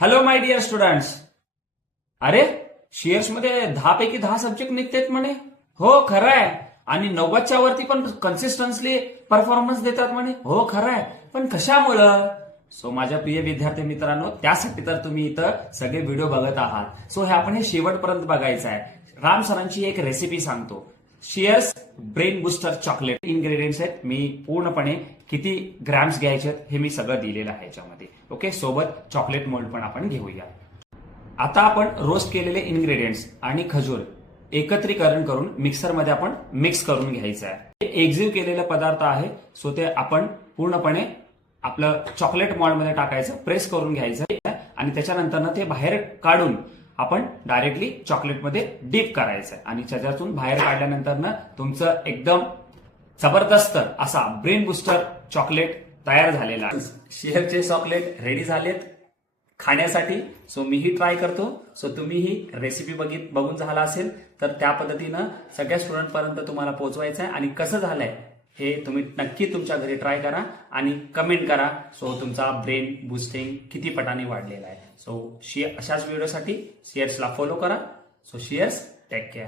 Hello my dear students. अरे shares मध्ये 10 पैकी 10 सब्जेक्ट निघतात म्हणे. हो खरं आहे. आणि 90च्या वरती पण कन्सिस्टन्सली परफॉर्मन्स देतात म्हणे. हो खरं आहे. पण कशामुळं? सो माझ्या प्रिय विद्यार्थी मित्रांनो, त्यासाठी तर तुम्ही इथं सगळे व्हिडिओ बघत आहात. सो हे शेवटपर्यंत बघायचं आहे. राम सरांची एक रेसिपी सांगतो. Shares brain booster chocolate ingredients आहेत. मी पूर्णपणे किती ग्रॅम्स घ्यायचे हे मी सगळं दिलेलं आहे याच्यामध्ये. ओके, सोबत चॉकलेट मोल्ड पण आपण घेऊया. आता आपण रोस्ट केलेले इन्ग्रेडियंट्स आणि खजूर एकत्रीकरण करून मिक्सरमध्ये आपण मिक्स करून घ्यायचं आहे. हे एक्झिव्ह केलेला पदार्थ आहे. सो ते आपण पूर्णपणे आपलं चॉकलेट मॉल्डमध्ये टाकायचं, प्रेस करून घ्यायचं आणि त्याच्यानंतर ते बाहेर काढून आपण डायरेक्टली चॉकलेटमध्ये डीप करायचं आणि त्याच्यातून बाहेर काढल्यानंतर तुमचं एकदम जबरदस्त असा ब्रेन बुस्टर चॉकलेट तयार झालेला आहे. शेअरचे चॉकलेट रेडी झालेत खाण्यासाठी. सो मीही ट्राय करतो. सो तुम्हीही रेसिपी बघून झाला असेल तर त्या पद्धतीनं सगळ्या स्टुडंट पर्यंत तुम्हाला पोहोचवायचं आहे. आणि कसं झालंय हे तुम्ही नक्की तुमच्या घरी ट्राय करा आणि कमेंट करा. सो तुमचा ब्रेन बुस्टिंग किती पटाने वाढलेला आहे. सो अशाच व्हिडिओसाठी शेअर्सला फॉलो करा. So shares, take care.